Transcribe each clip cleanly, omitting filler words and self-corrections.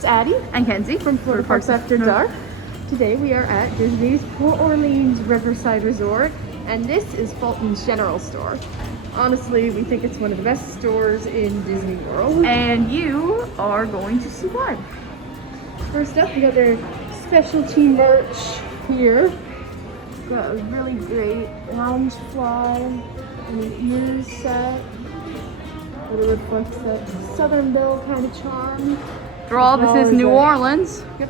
It's Addie and Kenzie from Florida Parks After Dark. Today we are at Disney's Port Orleans Riverside Resort, and this is Fulton's General Store. Honestly, we think it's one of the best stores in Disney World. And you are going to see why. First up, we got their specialty merch here. Got a really great lounge fly and an ears set. It reflects that Southern Belle kind of charm. For all this is New Orleans. Yep.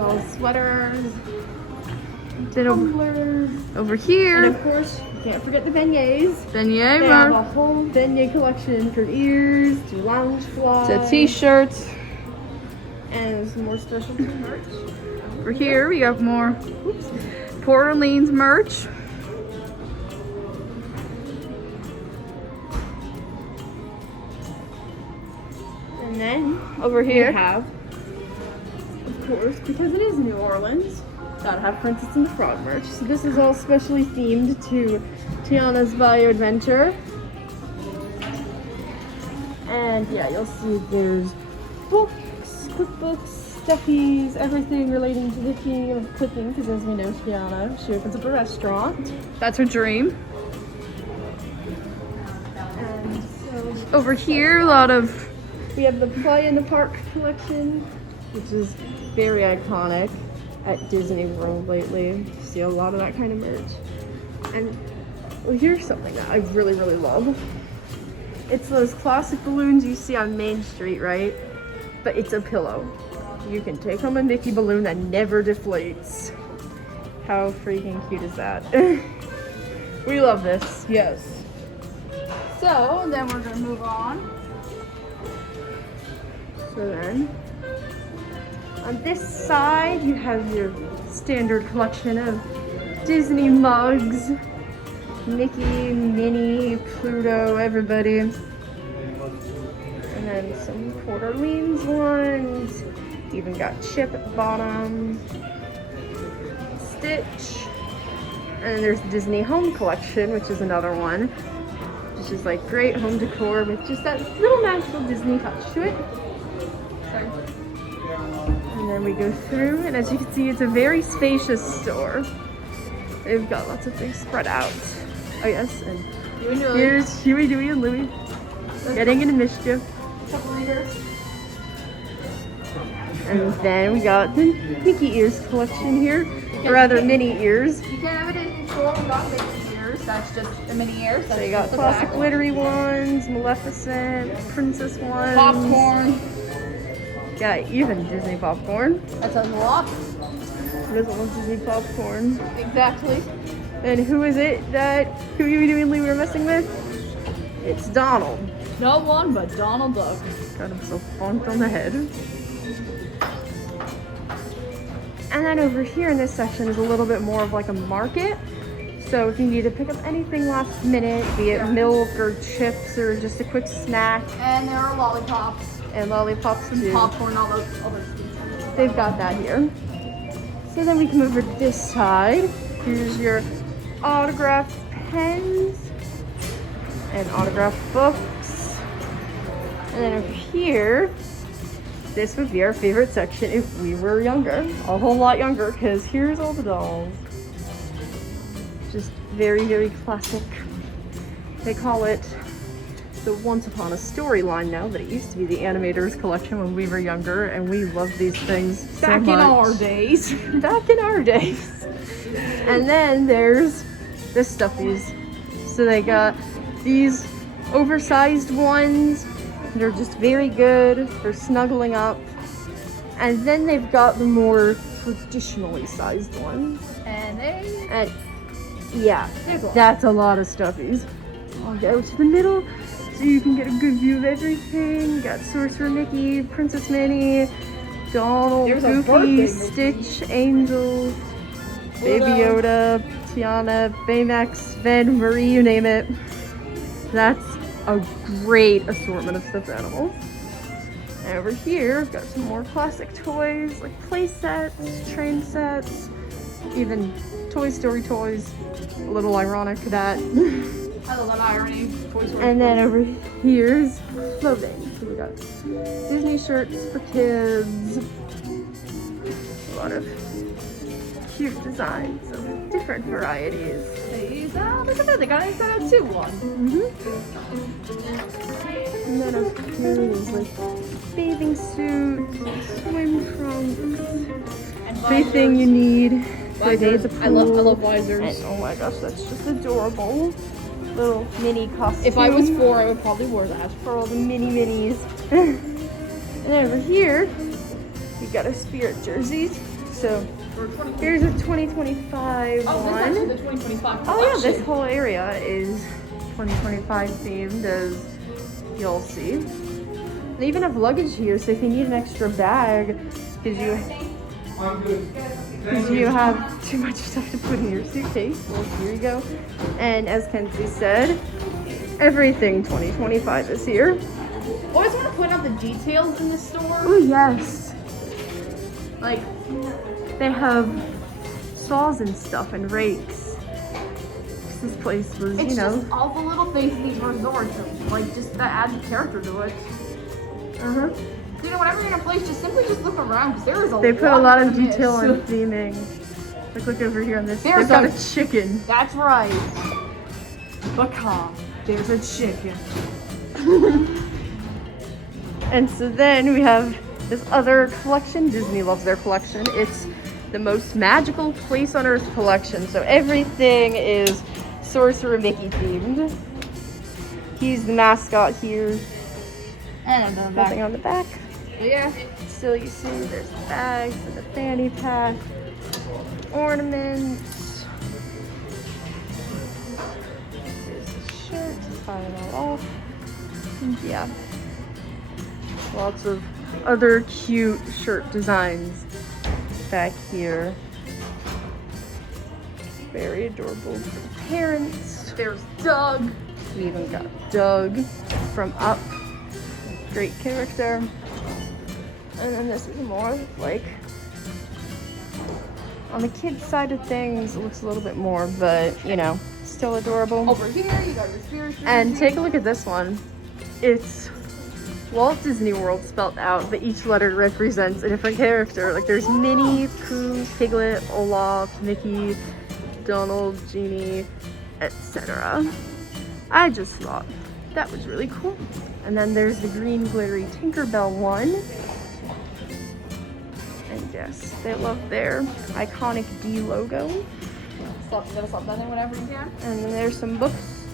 All sweaters, Then tumblers, over here, and of course, you can't forget the beignets. beignet They have a merch, whole beignet collection from ears to lounge fly to t-shirts. and some more specialty merch. Over here we have more Port Orleans merch. And then Over we here, have, of course, because it is New Orleans, gotta have Princess and the Frog merch. So this is all specially themed to Tiana's Bayou Adventure. And yeah, you'll see there's books, cookbooks, stuffies, everything relating to the theme of cooking, because as we know, Tiana, she opens up a restaurant. that's her dream. And so Over here, a lot of we have the Play in the Park collection, which is very iconic at Disney World lately. You see a lot of that kind of merch. And well, here's something that I really, really love. It's those classic balloons you see on Main Street, right? But it's a pillow. You can take home a Mickey balloon that never deflates. How freaking cute is that? We love this. Yes. so. Then we're gonna move on. So then, on this side, you have your standard collection of Disney mugs. Mickey, Minnie, Pluto, everybody. And then some Port Orleans ones. Even got Chip at the bottom. Stitch. And then there's the Disney Home Collection, which is another one. Which is like great home decor with just that little magical Disney touch to it. And then we go through, and as you can see, it's a very spacious store. They've got lots of things spread out. Oh yes, and here's Huey, Dewey, and Louie getting into mischief. And then we got the Mickey Ears collection here, or rather mini ears. You can't have it in store without Mickey ears. That's just the mini ears. So you got classic glittery ones, Maleficent, princess ones. Popcorn. Yeah, even Disney popcorn. That's a lot. Who doesn't love Disney popcorn? Exactly. And who is it that Huey, and Louie were messing with? It's Donald. No one but Donald Duck. Got him so bonked on the head. And then over here in this section is a little bit more of like a market. So if you need to pick up anything last minute, be it milk or chips or just a quick snack. And there are lollipops. And lollipops too. Popcorn, all those things. They've got that here. So then we come over to this side. Here's your autographed pens and autographed books. And then over here, this would be our favorite section if we were younger. A whole lot younger, because here's all the dolls. Just very, very classic. They call it the Once Upon a Storyline now, but it used to be the Animators collection when we were younger, and we loved these things so Back much. in our days. Back in our days. And then there's the stuffies. So they got these oversized ones. They're just very good for snuggling up. And then they've got the more traditionally sized ones. And yeah, that's a lot of stuffies. I'll go to the middle so you can get a good view of everything. Got Sorcerer Mickey, Princess Minnie, Donald, Goofy, Stitch, Angel, Baby Yoda, Tiana, Baymax, Sven, Marie, you name it. That's a great assortment of stuffed animals. And over here, we've got some more classic toys, like play sets, train sets, even Toy Story toys. A little ironic that I love that irony. Toy Story. And then over here's clothing. So we got Disney shirts for kids. A lot of cute designs of different varieties. These, look at that, they got inside out too one. And then up here is like bathing suits, swim trunks, everything you need for a day at the pool. I love visors. And oh my gosh, that's just adorable. Little mini costume. If I was 4, I would probably wear that. For all the minis. And then over here, we got our Spirit jerseys. So here's a 2025 Oh, this is one. actually the 2025 Oh yeah, collection. this whole area is 2025 themed, as you'll see. They even have luggage here, so if you need an extra bag, because you have too much stuff to put in your suitcase, well, here you go. And as Kenzie said, everything 2025 is here. Always want to point out the details in the store. Oh yes. Like, they have saws and stuff and rakes. This place was, It's you know. just all the little things in these resorts, like just that adds character to it. Uh-huh. You know, whenever you're in a place, just simply look around because there is a They put a lot of to miss. detail in theming. Like, look over here on this. There's They've got a- a chicken. That's right. Because there's a chicken. And so then we have this other collection. Disney loves their collection. It's the most magical place on earth collection. So everything is Sorcerer Mickey themed. He's the mascot here. And I'm Nothing on the back. Yeah. Still, you see there's the bags and the fanny pack, ornaments. There's the shirt to tie it all off. And yeah, lots of other cute shirt designs back here. Very adorable for the parents. There's Doug. We even got Doug from Up. Great character. And then this is more like on the kids side of things. It looks a little bit more, but you know, still adorable. Over here, you got your Spirit. And take a look at this one. It's Walt Disney World spelled out, but each letter represents a different character. Like there's Minnie, Pooh, Piglet, Olaf, Mickey, Donald, Genie, etc. I just thought that was really cool. And then there's the green glittery Tinkerbell one. And yes, they love their iconic D logo. Stop that in whenever you can. And then there's some books.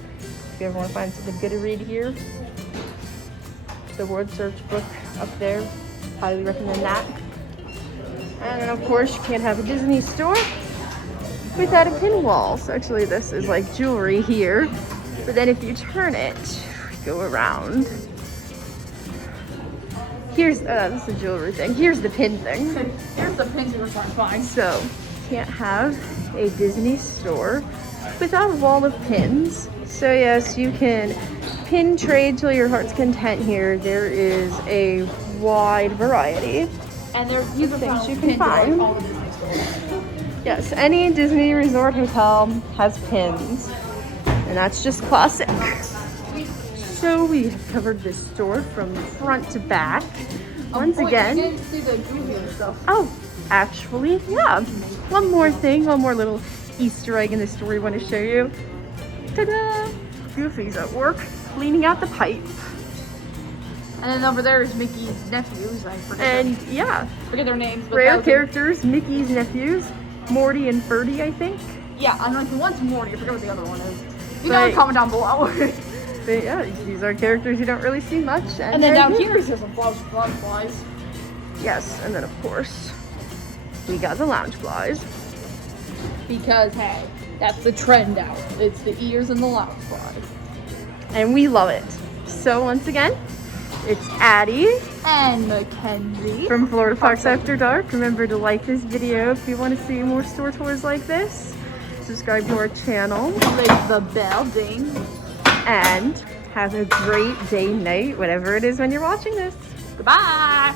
If you ever want to find something good to read here. The word search book up there. Highly recommend that. And then of course you can't have a Disney store without a pin wall. So actually this is like jewelry here. But then if you turn it, go around. Here's, this is a jewelry thing. Here's the pin thing. Here's the pins you were trying to find. So, can't have a Disney store without a wall of pins. So yes, you can pin trade till your heart's content here. There is a wide variety. And there's things you can pins at, find. like, all the Disney stores. Yes, any Disney resort hotel has pins. And that's just classic. So we have covered this store from front to back. Once You again, didn't see the Goofy stuff. oh, actually, yeah. One more thing, one more little Easter egg in the story I want to show you. Ta-da! Goofy's at work cleaning out the pipe. And then over there is Mickey's nephews. I forget, And yeah, forget their names. But rare that was characters, Mickey's nephews, Morty and Ferdy, I think. Yeah, I'm like, one's Morty. I forget what the other one is. You Right. gotta comment down below. But yeah, these are characters you don't really see much. And then they're down good. here is just some flies. Yes, and then of course, we got the lounge flies. Because, hey, that's the trend out. It's the ears and the lounge flies. And we love it. So once again, it's Addie And Mackenzie. from Florida Fox After Dark. Remember to like this video if you want to see more store tours like this. Subscribe to our channel. Click the bell ding. And have a great day, night, whatever it is when you're watching this. Goodbye.